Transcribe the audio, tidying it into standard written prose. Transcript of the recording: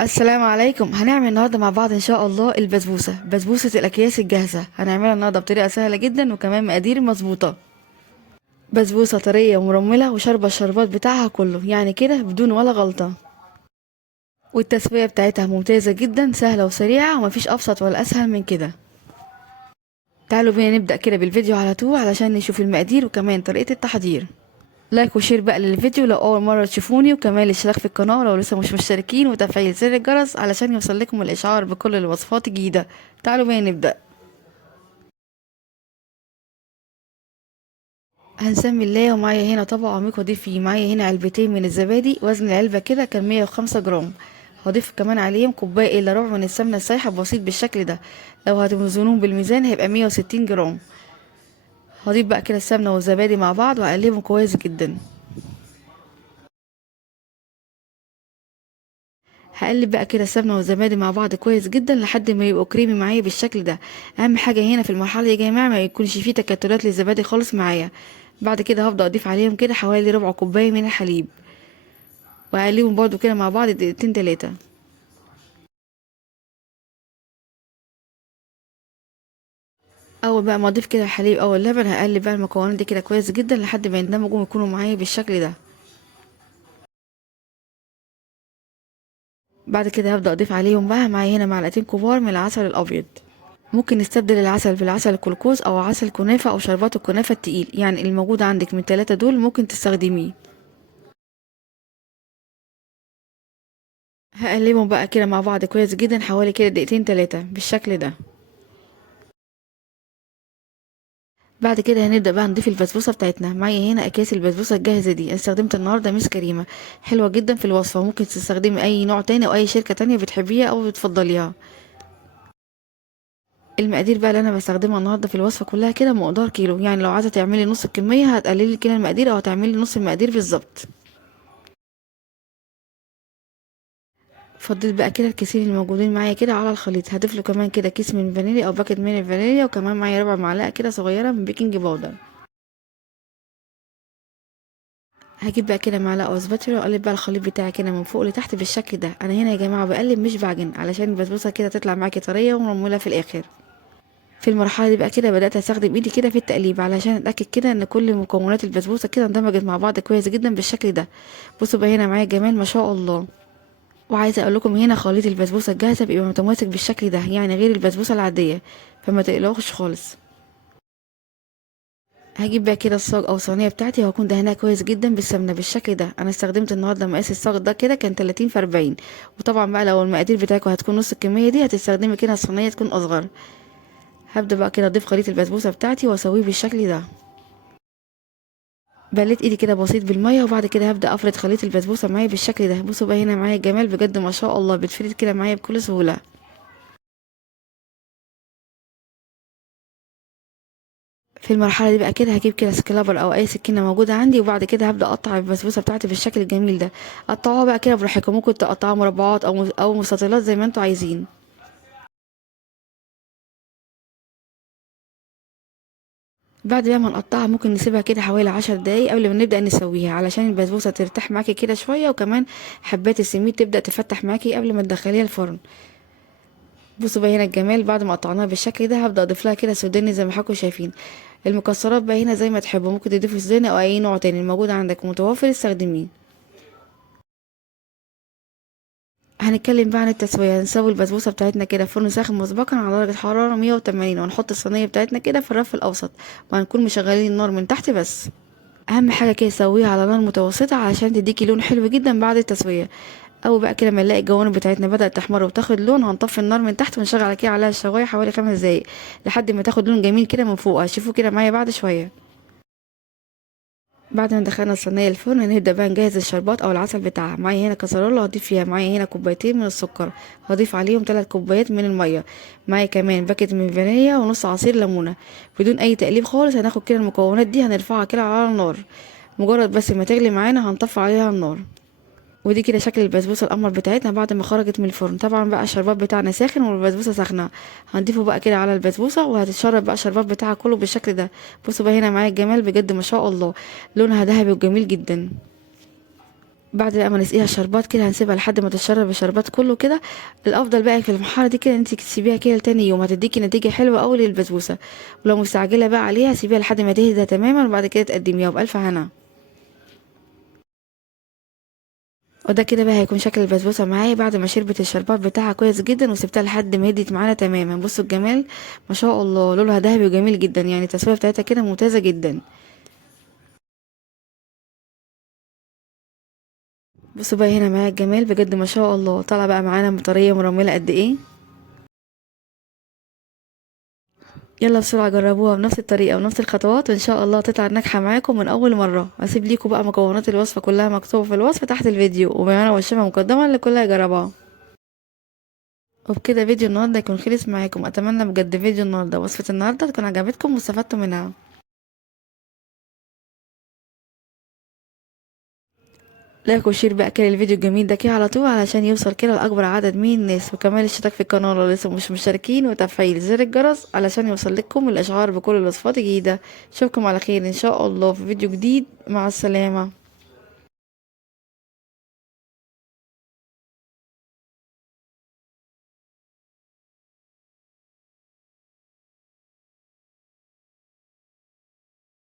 السلام عليكم. هنعمل النهارده مع بعض ان شاء الله بسبوسه الاكياس الجاهزه. هنعملها النهارده بطريقه سهله جدا وكمان مقادير مظبوطه. بسبوسه طريه ومرمله وشاربه الشربات بتاعها كله، يعني كده بدون ولا غلطه. والتسويه بتاعتها ممتازه جدا، سهله وسريعه ومفيش ابسط ولا اسهل من كده. تعالوا بينا نبدا كده بالفيديو على طول علشان نشوف المقادير وكمان طريقه التحضير. لايك وشير بقى للفيديو لو اول مره تشوفوني، وكمان الاشتراك في القناه لو لسه مش مشتركين، وتفعيل زر الجرس علشان يوصل لكم الاشعار بكل الوصفات الجديده. تعالوا بينا نبدا. هنسمي الله. ومعايا هنا طبق عميق واضيف فيه معايا هنا علبتين من الزبادي، وزن العلبه كده كان 105 جرام. هضيف كمان عليهم كوبايه الا ربع من السمنه السايحه بسيط بالشكل ده. لو هتوزنوهم بالميزان هيبقى 160 جرام. هضيف بقى كده السمنه والزبادي مع بعض واقلبهم كويس جدا. هقلب بقى كده السمنه والزبادي مع بعض كويس جدا لحد ما يبقوا كريمي معايا بالشكل ده. اهم حاجه هنا في المرحله دي يا جماعه ما يكونش فيه تكتلات للزبادي خالص معايا. بعد كده هبدا اضيف عليهم كده حوالي ربع كوبايه من الحليب، واقلبهم برضو كده مع بعض دقيقتين تلاتة. اول بقى ما اضيف كده الحليب او اللبن هقلب بقى المكونات دي كده كويس جدا لحد ما يندمجوا ويكونوا معايا بالشكل ده. بعد كده هبدا اضيف عليهم بقى معايا هنا معلقتين كبار من العسل الابيض. ممكن نستبدل العسل بالعسل الكلوكوز او عسل كنافه او شربات الكنافه التقيل، يعني الموجود عندك من التلاتة دول ممكن تستخدميه. هقلبهم بقى كده مع بعض كويس جدا حوالي كده دقيقتين تلاتة بالشكل ده. بعد كده هنبدأ بقى نضيف البسبوسة بتاعتنا. معايا هنا أكياس البسبوسة الجاهزة دي، أنا استخدمت النهاردة ميس كريمة، حلوة جدا في الوصفة. ممكن تستخدمي أي نوع تاني أو أي شركة تانية بتحبيها أو بتفضليها. المقادير بقى اللي أنا بستخدمها النهاردة في الوصفة كلها كده مقدار كيلو، يعني لو عايزة تعملي نص الكمية هتقللي كده المقادير أو هتعملي نص المقادير بالظبط. فضيت بقى كده الكيسين الموجودين معايا كده على الخليط. هضيف له كمان كده كيس من الفانيليا أو باكت من الفانيليا، وكمان معايا ربع معلقة كده صغيرة من بيكنج باودر. هجيب بقى كده معلقه وسباتشولا واقلب بقى الخليط بتاعي كده من فوق لتحت بالشكل ده. انا هنا يا جماعه بقلب مش بعجن علشان البسبوسه كده تطلع معاكي طريه ومرموله في الاخر. في المرحله دي بقى كده بدات استخدم ايدي كده في التقليب علشان اتاكد كده ان كل مكونات البسبوسه كده اندمجت مع بعض كويس جدا بالشكل ده. بصوا بقى هنا معايا جمال ما شاء الله. وعايزه اقول لكم هنا خليط البسبوسه الجاهزه بيبقى متماسك بالشكل ده، يعني غير البسبوسه العاديه، فما تقلقوش خالص. هجيب بقى كده الصاج او صينيه بتاعتي وهكون دهنها كويس جدا بالسمنه بالشكل ده. انا استخدمت النهارده مقاس الصاج ده كده كان 30 في 40. وطبعا بقى لو المقادير بتاعتكم هتكون نص الكميه دي هتستخدمي كده الصينيه تكون اصغر. هبدا بقى كده اضيف خليط البسبوسه بتاعتي واسويه بالشكل ده. بليت ايدي كده بسيط بالميه، وبعد كده هبدا افرد خليط البسبوسه معايا بالشكل ده. بصوا بقى هنا معايا الجمال بجد ما شاء الله، بتفرد كده معايا بكل سهوله. في المرحله دي بقى كده هجيب كده سكرابر او اي سكينه موجوده عندي، وبعد كده هبدا اقطع البسبوسه بتاعتي بالشكل الجميل ده. قطعوها بقى كده براحتكم، ممكن تقطعوها مربعات او مستطيلات زي ما انتوا عايزين. بعد بقى ما نقطعها ممكن نسيبها كده حوالي 10 دقايق قبل ما نبدا نسويها علشان البسبوسه ترتاح معاكي كده شويه، وكمان حبات السميد تبدا تفتح معاكي قبل ما تدخليها الفرن. بصوا بقى هنا الجمال. بعد ما قطعناها بالشكل ده هبدا اضيف لها كده سوداني زي ما حضراتكم شايفين. المكسرات بقى هنا زي ما تحبوا، ممكن تضيفوا سوداني او اي نوع تاني الموجود عندك متوفر استخدميه. هنتكلم بقى عن التسويه. هنسوي البسبوسه بتاعتنا كده في فرن ساخن مسبقا على درجه حراره 180، ونحط الصينيه بتاعتنا كده في الرف الاوسط، وهنكون مشغلين النار من تحت بس. اهم حاجه كده تسويها على نار متوسطه علشان تديكي لون حلو جدا بعد التسويه. اول بقى كده ما نلاقي الجوانب بتاعتنا بدات تحمر وتاخد لون، هنطفي النار من تحت ونشغل على كده عليها الشوايه حوالي 5 دقايق لحد ما تاخد لون جميل كده من فوق. هتشوفوا كده معايا بعد شويه. بعد ما دخلنا الصينيه الفرن نبدا بقى نجهز الشربات او العسل بتاعها. معايا هنا كسرولة هضيف فيها معايا هنا كوبايتين من السكر، هضيف عليهم 3 كوبايات من الميه. معايا كمان باكت من فانيليا ونص عصير ليمونه. بدون اي تقليب خالص هناخد كده المكونات دي هنرفعها كده على النار. مجرد بس ما تغلي معانا هنطفي عليها النار. ودي كده شكل البسبوسه القمر بتاعتنا بعد ما خرجت من الفرن. طبعا بقى الشربات بتاعنا ساخن والبسبوسه ساخنه، هنضيفه بقى كده على البسبوسه وهتتشرب بقى الشربات بتاعها كله بالشكل ده. بصوا بقى هنا معايا الجمال بجد ما شاء الله، لونها ذهبي وجميل جدا. بعد بقى ما نسقيها شربات كده هنسيبها لحد ما تتشرب الشربات كله كده. الافضل بقى في المرحله دي كده انت تسيبيها كده لتاني يوم، هتديكي نتيجه حلوه قوي للبسبوسه. ولو مستعجله بقى عليها سيبيها لحد ما تهدى تماما وبعد كده تقدميها بالف هنا. وده كده بقى هيكون شكل البسبوسه معايا بعد ما شربت الشربات بتاعها كويس جدا وسبتها لحد ما هديت معانا تماما. بصوا الجمال، ما شاء الله، لونها ذهبي وجميل جدا، يعني التسويه بتاعتها كده ممتازه جدا. بصوا بقى هنا معايا الجمال بجد، ما شاء الله، طالعه بقى معانا طريه مرمله قد ايه. يلا بسرعة جربوها بنفس الطريقة ونفس الخطوات، وإن شاء الله تطلع ناجحة معاكم من أول مرة. هسيب ليكم بقى مكونات الوصفة كلها مكتوبة في الوصف تحت الفيديو، ومعانا وشها مقدمة اللي كلها يجربها. وبكده فيديو النهاردة يكون خلص معاكم. أتمنى بجد فيديو النهاردة، وصفة النهاردة تكون عجبتكم واستفدتوا منها. لايك وشير بقى كده الفيديو الجميل ده كده على طول علشان يوصل كده لأكبر عدد من الناس، وكمان الاشتراك في القناة لو لسه مش مشتركين، وتفعيل زر الجرس علشان يوصل لكم الإشعار بكل الوصفات الجديدة. اشوفكم على خير إن شاء الله في فيديو جديد. مع السلامة.